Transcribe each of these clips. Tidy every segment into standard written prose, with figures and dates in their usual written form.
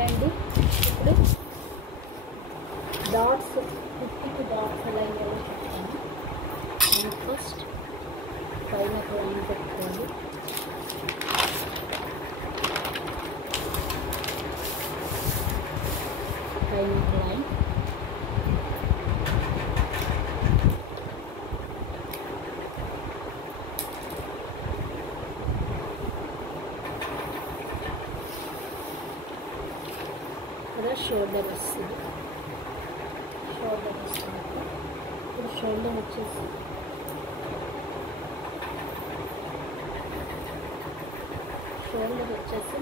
అండి ఇప్పుడు dots 52 dots ఎలా వేయాలో చెప్తాను. నేను ఫస్ట్ పైన ఒక లైన్ పెట్టుకోవాలి. పైన ఒక లైన్, ఇక్కడ షోల్డర్ వస్తుంది. ఇప్పుడు షోల్డర్ వచ్చేసి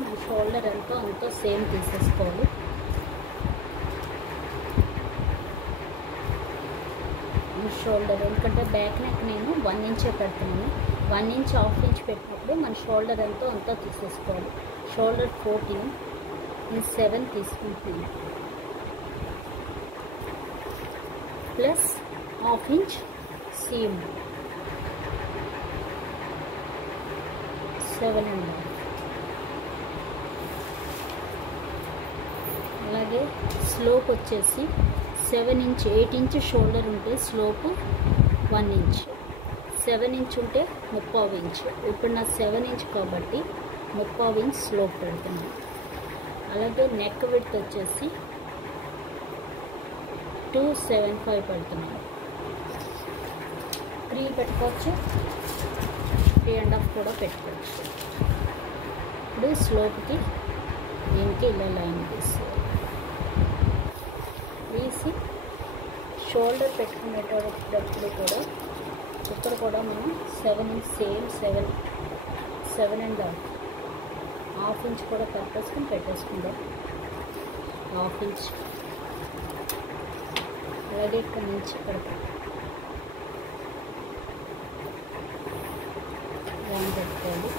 మన షోల్డర్ అంతా సేమ్ తీసేసుకోవాలి. షోల్డర్ ఎందుకంటే బ్యాక్ నెక్ నేను 1 ఇంచే పెడుతున్నాను. 1 ఇంచ్ హాఫ్ ఇంచ్ పెట్టినప్పుడు మన షోల్డర్ అంతా తీసేసుకోవాలి. షోల్డర్ 14, నేను 7 తీసుకుంటున్నాను, ప్లస్ హాఫ్ ఇంచ్ సీమ్ 7.5. అలాగే స్లోప్ వచ్చేసి 7 ఇంచ్, 8 ఇంచ్ షోల్డర్ ఉంటే స్లోప్ 1 ఇంచ్, 7 ఇంచ్ ఉంటే 3/4 ఇంచ్. ఇప్పుడు నా 7 ఇంచ్ కాబట్టి 3/4 ఇంచ్ స్లోప్ పెడుతున్నాను. అలాగే నెక్ విడ్త్ వచ్చేసి 275 పెడుతున్నాను. 3 పెట్టుకోవచ్చు, 3.5 కూడా పెట్టుకోవచ్చు. ఇప్పుడు స్లోప్కి దీనికి ఇలా లైన్ తీసి షోల్డర్ పెట్టుకునేటప్పుడు కూడా ఇక్కడ కూడా మనం 7 ఇంచ్ సేమ్ 7.5 హాఫ్ ఇంచ్ కూడా పెట్టేసుకుందాం. హాఫ్ ఇంచ్ అలాగే ఇక్కడ నుంచి ఇక్కడ లైన్ పెట్టుకోవాలి.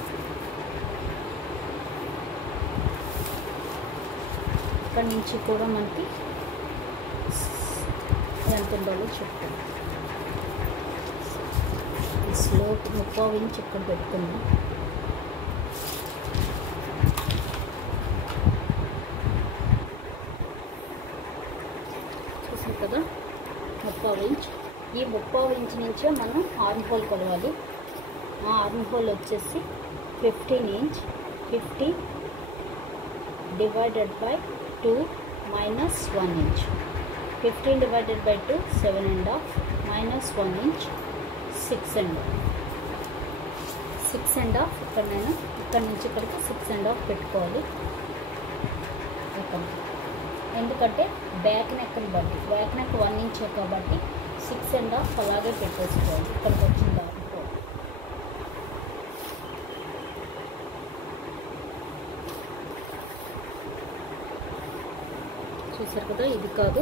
ఇక్కడ నుంచి కూడా మనకి ఎంత ఉండాలో చెప్తాను. ఈ స్లోప్ 3/4 ఇంచ్ ఇక్కడ పెట్టుకుందాం. చూసాం కదా 3/4 ఇంచ్. ఈ 3/4 ఇంచ్ నుంచే మనం ఆర్మ్ హోల్ కొలవాలి. ఆ ఆర్మ్ హోల్ వచ్చేసి 15 inch. 50 divided by 2 minus 1 inch. 15 divided by 2 7.5 minus 1 inch 6.5. 6.5 ఇక్కడ నేను ఇక్కడ నుంచి ఇక్కడికి 6.5 పెట్టుకోవాలి. ఎందుకంటే బ్యాక్ నెక్ని బట్టి బ్యాక్ నెక్ 1 ఇంచ్ కాబట్టి 6.5 అలాగే పెట్టేసుకోవాలి. ఇక్కడికి వచ్చిన దాకా చూసారు కదా, ఇది కాదు,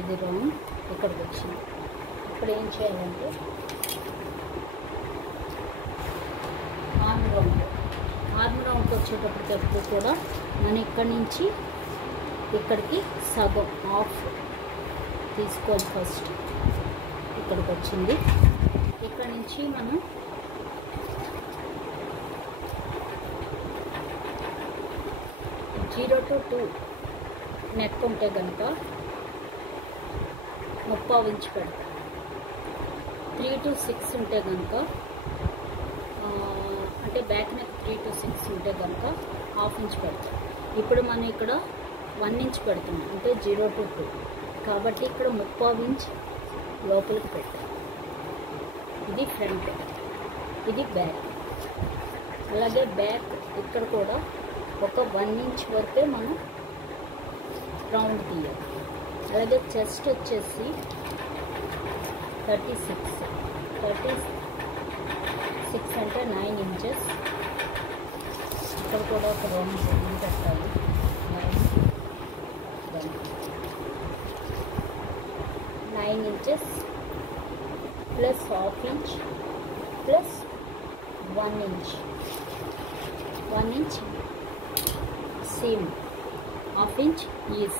ఇది రౌండ్ ఇక్కడికి వచ్చింది. ఇప్పుడు ఏం చేయాలంటే ఆర్మ్ రౌండ్కి వచ్చేటప్పటికప్పుడు కూడా మనం ఇక్కడి నుంచి ఇక్కడికి సగం హాఫ్ తీసుకోవాలి. ఫస్ట్ ఇక్కడికి వచ్చింది. ఇక్కడ నుంచి మనం జీరో టు 2 నెక్ ఉంటే కనుక 3/4 ఇంచ్ పెడతాం. 3 to 6 ఉంటే కనుక అంటే బ్యాక్ నెక్ 3 to 6 ఉంటే కనుక హాఫ్ ఇంచ్ పెడతాం. ఇప్పుడు మనం ఇక్కడ 1 ఇంచ్ పెడుతున్నాం, అంటే 0 to 2 కాబట్టి ఇక్కడ 3/4 ఇంచ్ లోపలికి పెట్టాం. ఇది ఫ్రంట్, ఇది బ్యాక్. అలాగే బ్యాక్ ఇక్కడ కూడా ఒక 1 ఇంచ్ వరకే మనం రౌండ్ తీయాలి. అలాగే చెస్ట్ వచ్చేసి 36 అంటే 9 ఇంచెస్. ఇక్కడ కూడా ఒక రౌండ్ పెట్టాలి. 9 inches plus half inch plus 1 inch. 1 inch seam, half inch is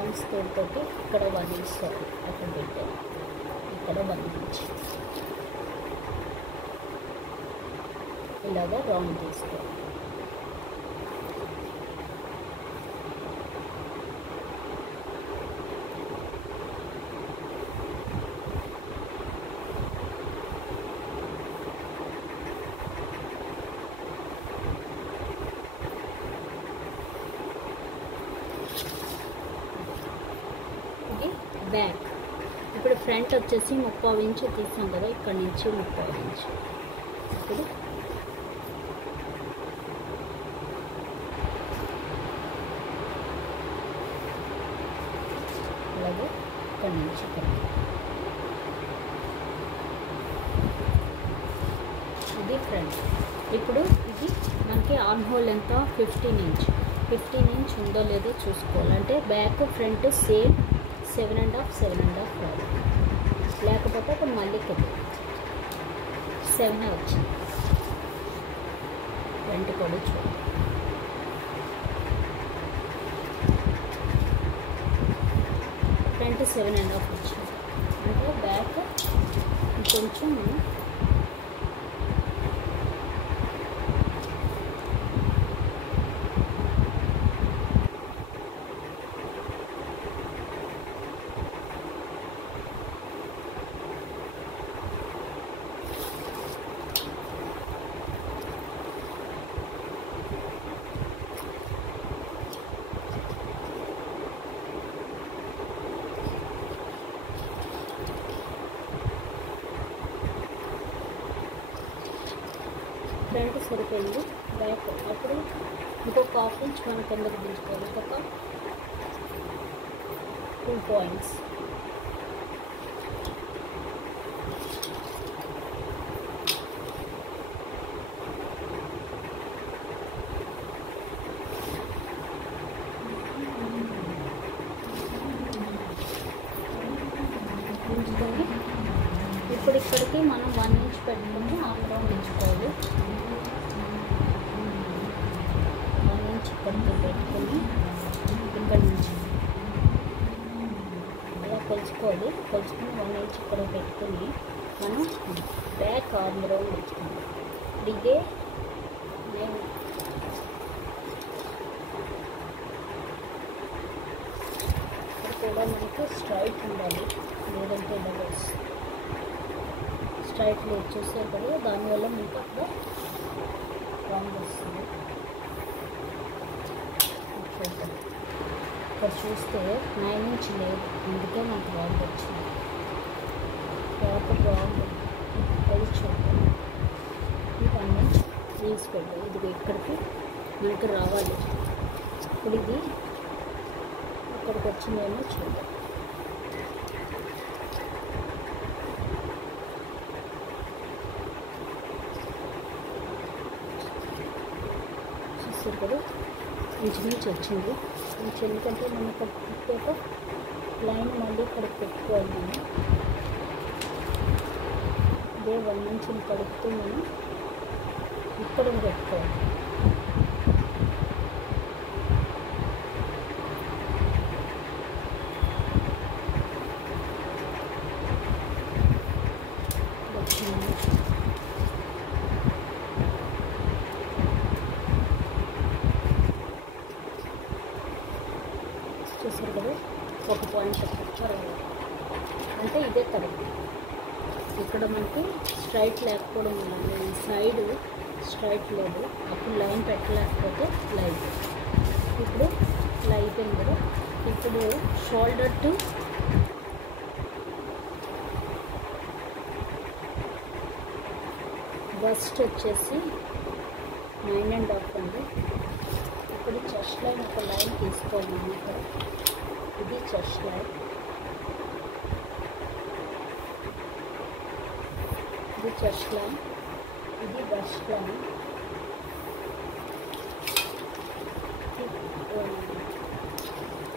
arms తోటి ఇక్కడ 1 ఇంచ్ అక్కడ పెట్టాను. ఇక్కడ 1 ఇంచ్ ఇలాగా రౌండ్ తీసుకోవాలి. ఇది బ్యాక్. ఇప్పుడు ఫ్రంట్ వచ్చేసి 30 ఇంచు తీసాం కదా, ఇక్కడ నుంచి 30 ఇంచు. ఇప్పుడు అలాగే ఇక్కడ నుంచి ఇది ఫ్రంట్. ఇప్పుడు ఇది మనకి ఆన్ హోల్ ఎంత 15 ఇంచ్. 15 ఇంచ్ ఉందో లేదో చూసుకోవాలి. అంటే బ్యాక్ ఫ్రంట్ సేమ్ 7.5 రావాలి. లేకపోతే అప్పుడు మళ్ళీ కింద 7 వచ్చింది. ఫ్రంట్ కూడా చూడండి. ఫ్రంట్ 7.5 వచ్చింది. అంటే బ్యాక్ కొంచెం ఫ్రంట్ సరిపోయింది. బ్యాక్ అప్పుడు ఇంకొక 1/2 ఇంచ్ మనం కిందకి దించుకోవాలి. ఇంకొక 2 పాయింట్స్. దించుకొని ఇప్పుడు ఇక్కడికి మనం 1 ఇంచ్ పెట్టుకుని హాఫ్ రౌండ్ ఇచ్చుకోవాలి. 1 ఇంచ్ ఇక్కడికి పెట్టుకుని ఇక్కడ నుంచి అలా కొలుచుకోవాలి. కొలుచుకొని 1 ఇంచ్ ఇక్కడ పెట్టుకుని మనం బ్యాక్ ఆర్మ్ రౌండ్ ఇచ్చుకోవాలి. ఇదే నేను ఇక్కడ కూడా మనకు స్ట్రైట్ ఉండాలి, లేదంటే ఇలా వస్తుంది. స్ట్రైట్లో వచ్చేస్తే కదా, దానివల్ల మనకు అక్కడ రౌండ్ వస్తుంది. ఇక్కడ చూస్తే 9 ఇంచ్ లేదు, అందుకే మనకు రౌండ్ వచ్చింది. ప్రాపర్ రౌండ్ అది చూద్దాం. ఈ 1 ఇంచ్ తీసి పెట్టాలి. ఇది ఇక్కడికి మనకు రావాలి. ఇప్పుడు ఇది ఇక్కడికి వచ్చిందేమో చూద్దాం. ఇప్పుడు ఇంచుమించు వచ్చింది. ఇంచు ఎందుకంటే మనం ఇక్కడ తిప్పాక లైన్ మళ్ళీ ఇక్కడికి పెట్టుకోవాలి. మనం ఇదే 1 ఇంచుని కడుపుతూ మనం ఇక్కడ పెట్టుకోవాలి. చూసారు కదా, 1 పాయింట్ అంటే ఇదే కరెక్ట్. ఇక్కడ మనకి స్ట్రైట్ లేకపోవడం వల్ల ఈ సైడ్ స్ట్రైట్ లేదు, అప్పుడు లైన్ పెట్టలేకపోతే లైన్. ఇప్పుడు ఇలా అయిపోయింది కదా. ఇప్పుడు షోల్డర్ టు బస్ట్ వచ్చేసి 9.5 ఉంది. ఇప్పుడు చెస్ట్ లైన్ ఒక లైన్ తీసుకోవాలి. ఇక్కడ ఇది చెస్ట్ లైన్, ఇది చెస్ట్ లైన్, ఇది బస్ట్ లైన్.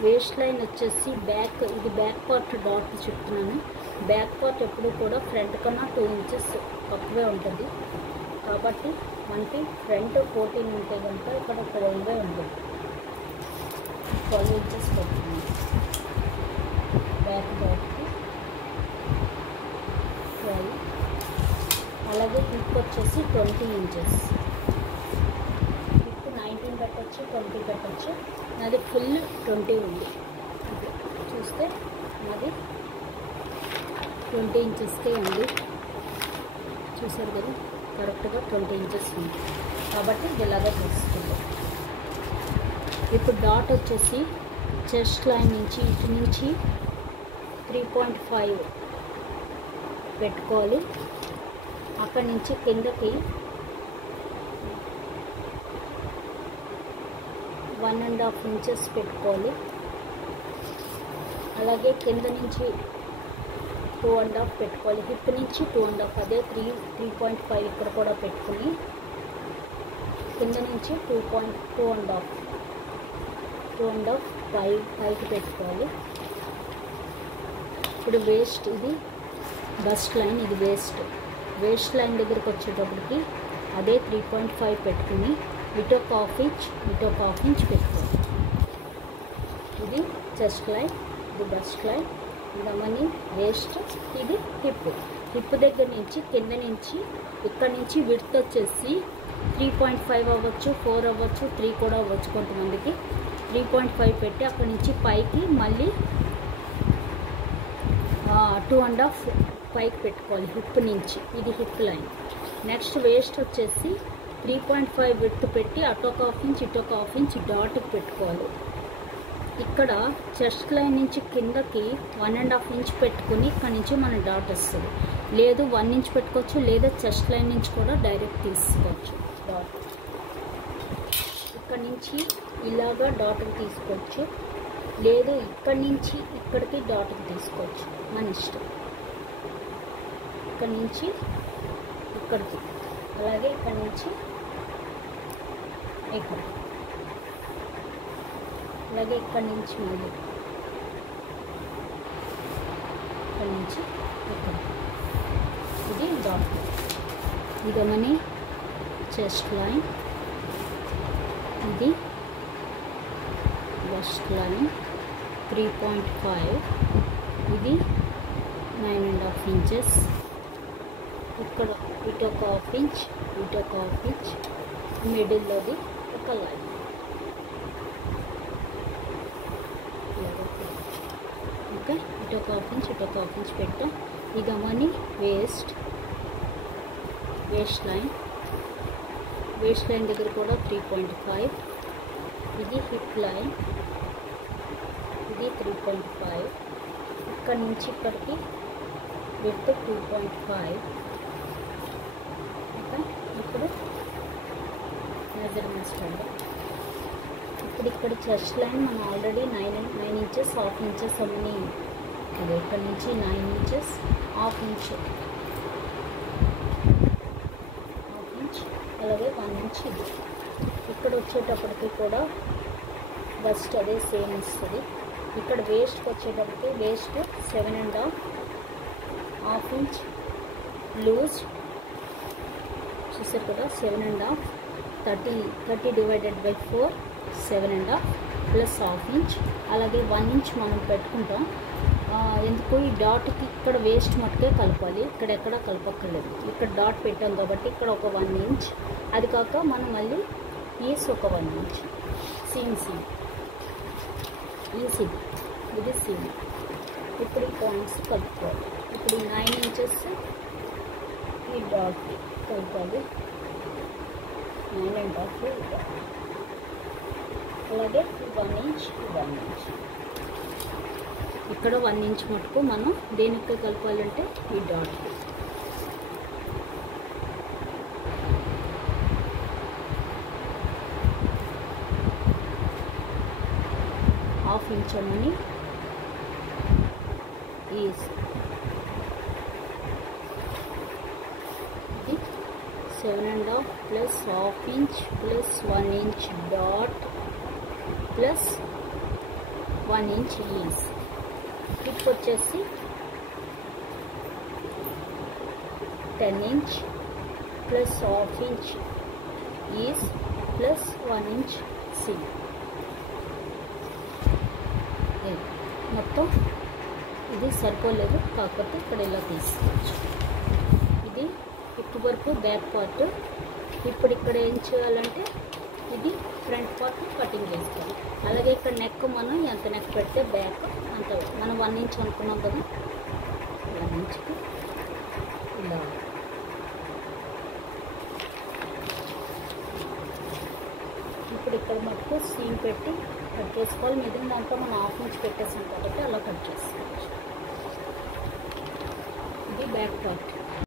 వేస్ట్ లైన్ వచ్చేసి బ్యాక్, ఇది బ్యాక్ పార్ట్ డాట్ చెప్తున్నాను. బ్యాక్ పార్ట్ ఎప్పుడు కూడా ఫ్రంట్ కన్నా 2 ఇంచెస్ తక్కువే ఉంటుంది. కాబట్టి మనకి ఫ్రంట్ 14 ఉంటే కనుక ఇక్కడ 12 ఉంటుంది. 12 ఇంచెస్ పడుతుంది బ్యాక్ డాట్కి 12. అలాగే అలాగే హిప్ వచ్చేసి 20 ఇంచెస్. హిప్ 19 పెట్టచ్చు, 20 పెట్టచ్చు. నాది ఫుల్ 20 ఉంది. చూస్తే నాది 20 ఇంచెస్కే ఉంది. చూసారు కదా, కరెక్ట్గా 20 ఇంచెస్ ఉంది కాబట్టి ఇది ఇలాగే తీసుకుంటాం. ఇప్పుడు డాట్ వచ్చేసి చెస్ట్ లైన్ నుంచి ఇటు నుంచి 3.5 పెట్టుకోవాలి. అక్కడి నుంచి కిందకి 1.5 ఇంచెస్ పెట్టుకోవాలి. అలాగే కింద నుంచి 2.5 పెట్టుకోవాలి. హిప్ నుంచి 2.5, అదే 3.5 ఇక్కడ కూడా పెట్టుకుని కింద నుంచి 2.5 పైకి పెట్టుకోవాలి. ఇప్పుడు వేస్ట్, ఇది బస్ట్ లైన్, ఇది వేస్ట్ లైన్ దగ్గరికి వచ్చేటప్పటికి అదే 3.5 పెట్టుకుని ఇటు ఒక హాఫ్ ఇంచ్ పెట్టుకోవాలి. ఇది చెస్ట్ లైన్, ఇది బస్ట్ లైన్, ఇదమ్మని వేస్ట్, ఇది హిప్ దగ్గర నుంచి కింద నుంచి ఇక్కడ నుంచి విడ్త్ వచ్చేసి 3.5 అవ్వచ్చు, 4 అవ్వచ్చు, 3 కూడా అవ్వచ్చు కొంతమందికి. 3.5 పెట్టి అక్కడి నుంచి పైకి మళ్ళీ 2.5 పైకి పెట్టుకోవాలి హిప్ నుంచి. ఇది హిప్ లైన్. నెక్స్ట్ వేస్ట్ వచ్చేసి 3.5 విడ్త్ పెట్టి అటు ఒక హాఫ్ ఇంచ్, ఇటు ఒక హాఫ్ ఇంచ్ డాట్కి పెట్టుకోవాలి. ఇక్కడ చెస్ట్ లైన్ నుంచి కిందకి 1.5 ఇంచ్ పెట్టుకుని ఇక్కడ నుంచి మన డాట్ వస్తుంది. లేదు 1 ఇంచ్ పెట్టుకోవచ్చు, లేదా చెస్ట్ లైన్ నుంచి కూడా డైరెక్ట్ తీసుకోవచ్చు డాట్. ఇక్కడ నుంచి ఇలాగా డాట్కి తీసుకోవచ్చు, లేదు ఇక్కడ నుంచి ఇక్కడికి డాట్కి తీసుకోవచ్చు, మన ఇష్టం. ఇక్కడ నుంచి ఇక్కడికి, అలాగే ఇక్కడ నుంచి ఇక్కడ, అలాగే ఇక్కడ నుంచి మళ్ళీ ఇక్కడ నుంచి ఇక్కడ. ఇది డాట్. ఇదమని చెస్ట్ లైన్, ఇది బస్ట్ లైన్ 3.5, ఇది 9.5 ఇంచెస్. ఇక్కడ ఇటు ఒక హాఫ్ ఇంచ్, ఇటు ఒక హాఫ్ ఇంచ్, మిడిల్లోది ఒక లైన్. ఓకే, ఇటు ఒక హాఫ్ ఇంచ్, ఇటు ఒక హాఫ్ ఇంచ్ పెట్టాం. ఇదమని వేస్ట్ లైన్ దగ్గర కూడా 3.5. ఇది హిప్ లైన్, ఇది 3.5. ఇక్కడ నుంచి ఇక్కడికి విడ్త్ 2.5. ఓకే, ఇప్పుడు మెజర్మెంట్స్ చూద్దాం. ఇప్పుడు ఇక్కడ చెస్ట్ లైన్ మనం ఆల్రెడీ 9 ఇంచెస్, హాఫ్ ఇంచెస్ అన్నీ. ఇది ఇక్కడ నుంచి 9 ఇంచెస్, హాఫ్ ఇంచ్, అలాగే 1 ఇంచ్. ఇది ఇక్కడ వచ్చేటప్పటికి కూడా బస్ట్ అదే సేమ్ వస్తుంది. ఇక్కడ వేస్ట్కి వచ్చేటప్పటికి వేస్ట్ 7.5, హాఫ్ ఇంచ్ లూజ్. చూసారు కదా, 7.5, 30 divided by 4, 7.5 plus half inch. అలాగే 1 ఇంచ్ మనం పెట్టుకుంటాం. ఎందుకు ఈ డాట్కి ఇక్కడ వేస్ట్ మట్టుకే కలపాలి, ఇక్కడ ఎక్కడ కలపక్కర్లేదు. ఇక్కడ డాట్ పెట్టాం కాబట్టి ఇక్కడ ఒక 1 ఇంచ్. అది కాక మనం మళ్ళీ ఈస్ ఒక 1 ఇంచ్, సీమ్ ఈస్, ఇది సీమ్. ఇప్పుడు ఈ పాయింట్స్ కలుపుకోవాలి. ఇప్పుడు 9 ఇంచెస్ ఈ డాట్కి కలపాలి, 9.5 ఈ డాట్. అలాగే 1 ఇంచ్, 1 ఇంచ్. ఇక్కడ 1 ఇంచ్ మటుకు మనం దేనికి కలపాలంటే ఈ డాట్కి. హాఫ్ ఇంచ్ అని ఈస్. ఇది 7.5 plus half inch plus 1 inch dot plus 1 inch ఈస్. హిప్ వచ్చేసి 10 ఇంచ్ ప్లస్ హాఫ్ ఇంచ్ ఈస్ ప్లస్ 1 ఇంచ్ సి. మొత్తం ఇది సరిపోలేదు, కాకపోతే ఇక్కడ ఇలా తీసుకోవచ్చు. ఇది హిప్ వరకు బ్యాక్ పార్ట్. ఇప్పుడు ఇక్కడ ఏం చేయాలంటే ఇది ఫ్రంట్ పార్ట్ కటింగ్ చేసుకోవాలి. అలాగే ఇక్కడ నెక్ మనం ఎంత నెక్ పెడితే బ్యాక్ అంత మనం 1 ఇంచ్ అనుకున్నాం కదా, 1 ఇంచ్కి ఇలా ఇప్పుడు ఇక్కడ మటుకు సీమ్ పెట్టి కట్ చేసుకోవాలి. మిగిలిన దాంట్లో మనం 1/2 ఇంచ్ పెట్టేసాం కాబట్టి అలా కట్ చేసుకోవచ్చు. ఇది బ్యాక్ పార్ట్.